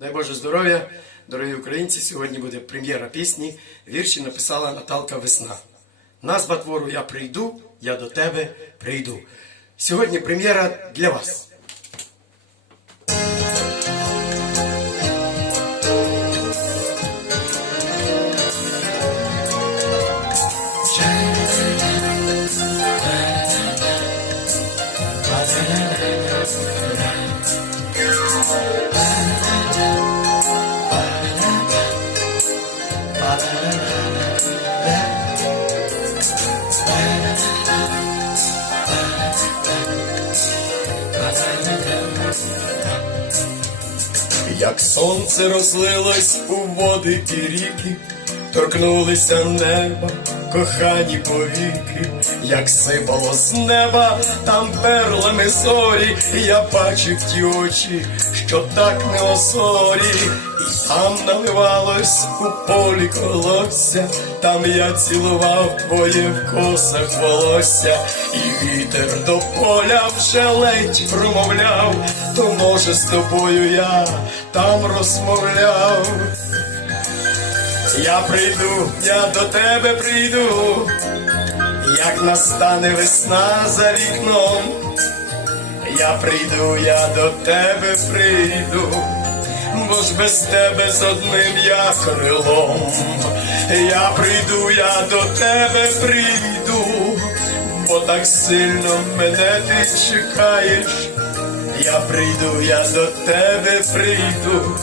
Дай Боже здоров'я, дорогі українці. Сьогодні буде прем'єра пісні. Вірші написала Наталка Весна. Назва твору Я прийду, я до тебе прийду. Сьогодні прем'єра для вас. Як сонце розлилось у води ті ріки, торкнулися неба, кохані повіки, як сипало з неба, там перлами зорі, я бачив ті очі, що так не осорі, і там наливалось у полі колосся, там я цілував твоє в косах волосся, і вітер до поля вже ледь промовляв, то може з тобою я там розмовляв. Я прийду, я до тебе прийду, як настане весна за вікном. Я прийду, я до тебе прийду, бо ж без тебе з одним я крилом. Я прийду, я до тебе прийду, бо так сильно мене ти чекаєш. Я прийду, я до тебе прийду,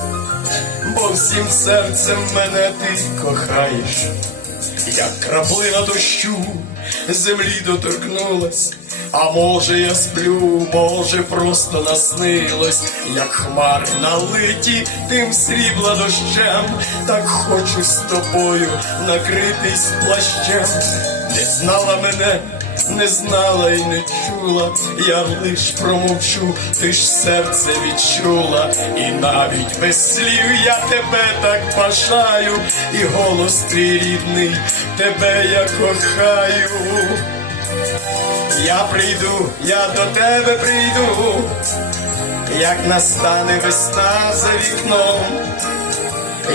бо всім серцем мене ти кохаєш, як краплина дощу землі доторкнулась, а може я сплю, може просто наснилось, як хмари налиті тим срібла дощем, так хочу з тобою накритись плащем, не знала мене не знала і не чула, я лиш промовчу, ти ж серце відчула, і навіть без слів я тебе так бажаю, і голос твій рідний, тебе я кохаю. Я прийду, я до тебе прийду, як настане весна за вікном.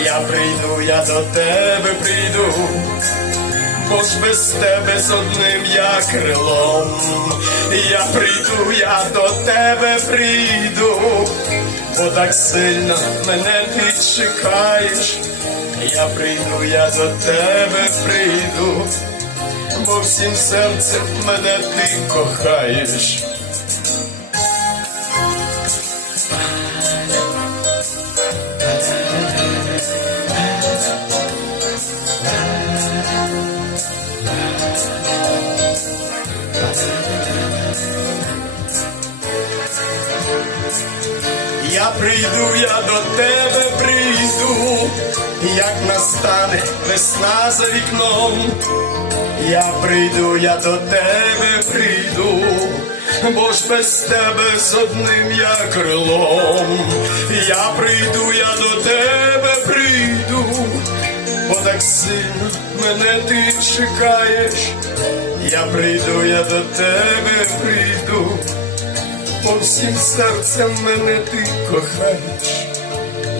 Я прийду, я до тебе прийду бо без тебе з одним я крилом. Я прийду, я до тебе прийду, бо так сильно мене ти чекаєш. Я прийду, я до тебе прийду, бо всім серцем мене ти кохаєш. Я прийду, я до тебе прийду, як настане весна за вікном. Я прийду, я до тебе прийду, бо ж без тебе з одним я крилом. Я прийду, я до тебе прийду, бо так сильно мене ти чекаєш. Я прийду, я до тебе прийду бо всім серцем мене ти кохаєш.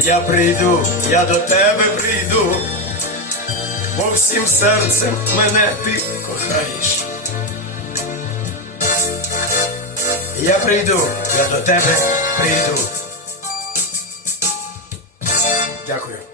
Я прийду, я до тебе прийду, бо всім серцем мене ти кохаєш. Я прийду, я до тебе прийду. Дякую.